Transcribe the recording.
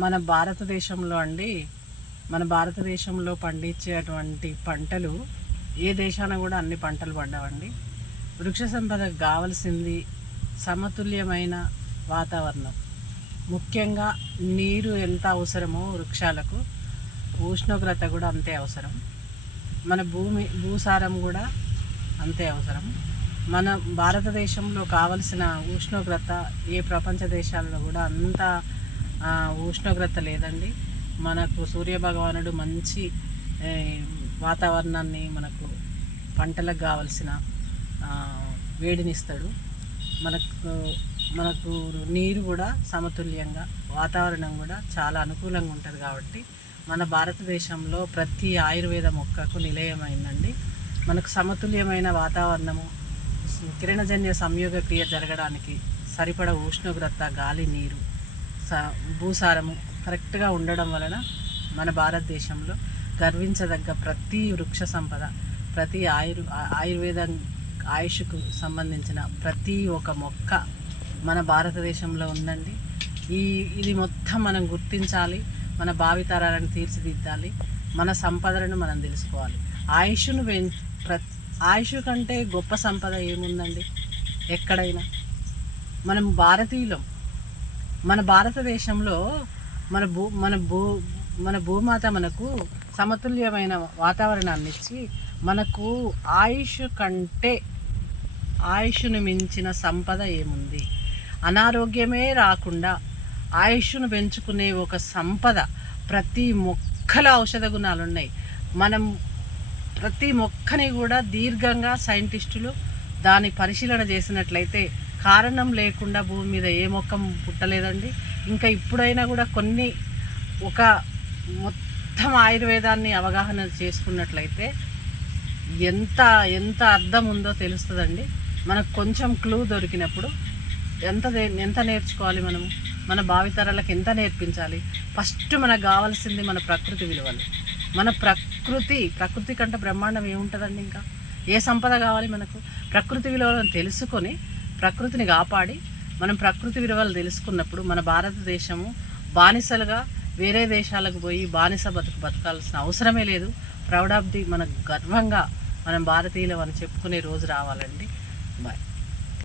మన భారతదేశంలో అండి మన భారతదేశంలో పండించేటువంటి పంటలు ఏ దేశాన కూడా అన్ని పంటలు పండవండి. వృక్ష సంపదకు కావలసింది సమతుల్యమైన వాతావరణం. ముఖ్యంగా నీరు ఎంత అవసరమో వృక్షాలకు ఉష్ణోగ్రత కూడా అంతే అవసరం. మన భూసారం కూడా అంతే అవసరం. మన భారతదేశంలో కావలసిన ఉష్ణోగ్రత ఏ ప్రపంచ దేశాలలో కూడా అంత ఉష్ణోగ్రత లేదండి. మనకు సూర్యభగవానుడు మంచి వాతావరణాన్ని మనకు పంటలకు కావలసిన వేడినిస్తాడు. మనకు నీరు కూడా సమతుల్యంగా, వాతావరణం కూడా చాలా అనుకూలంగా ఉంటుంది. కాబట్టి మన భారతదేశంలో ప్రతి ఆయుర్వేద మొక్కకు నిలయమైందండి. మనకు సమతుల్యమైన వాతావరణము, కిరణజన్య సంయోగ క్రియ జరగడానికి సరిపడ ఉష్ణోగ్రత, గాలి, నీరు, భూసారము కరెక్ట్గా ఉండడం వలన మన భారతదేశంలో గర్వించదగ్గ ప్రతి వృక్ష సంపద, ప్రతి ఆయుర్వేదం ఆయుష్కు సంబంధించిన ప్రతి ఒక్క మొక్క మన భారతదేశంలో ఉందండి. ఇది మొత్తం మనం గుర్తించాలి. మన భావితరాలను తీర్చిదిద్దాలి. మన సంపదలను మనం తెలుసుకోవాలి. ఆయుష్ కంటే గొప్ప సంపద ఏముందండి ఎక్కడైనా? మనం భారతీయులం. మన భారతదేశంలో మన భూమాత మనకు సమతుల్యమైన వాతావరణాన్ని ఇచ్చి మనకు ఆయుష్ను మించిన సంపద ఏముంది? అనారోగ్యమే రాకుండా ఆయుష్ను పెంచుకునే ఒక సంపద. ప్రతి మొక్కల ఔషధ గుణాలు ఉన్నాయి. మనం ప్రతి మొక్కని కూడా దీర్ఘంగా సైంటిస్టులు దాని పరిశీలన చేసినట్లయితే కారణం లేకుండా భూమి మీద ఏ మొక్క పుట్టలేదండి. ఇంకా ఇప్పుడైనా కూడా మొత్తం ఆయుర్వేదాన్ని అవగాహన చేసుకున్నట్లయితే ఎంత అర్థం ఉందో తెలుస్తుందండి. మనకు కొంచెం క్లూ దొరికినప్పుడు ఎంత నేర్చుకోవాలి మనము, మన భావితరాలకు ఎంత నేర్పించాలి. ఫస్ట్ మనకు కావాల్సింది మన ప్రకృతి విలువలు. మన ప్రకృతి కంటే బ్రహ్మాండం ఏముంటుందండి? ఇంకా ఏ సంపద కావాలి మనకు? ప్రకృతి విలువలను తెలుసుకొని ప్రకృతిని కాపాడి మనం ప్రకృతి విలువలు తెలుసుకున్నప్పుడు మన భారతదేశము బానిసలుగా వేరే దేశాలకు పోయి బానిస బతకాల్సిన అవసరమే లేదు. ప్రౌడ్ ఆఫ్ ది, మన గర్వంగా మనం భారతీయులం అని చెప్పుకునే రోజు రావాలండి. బాయ్.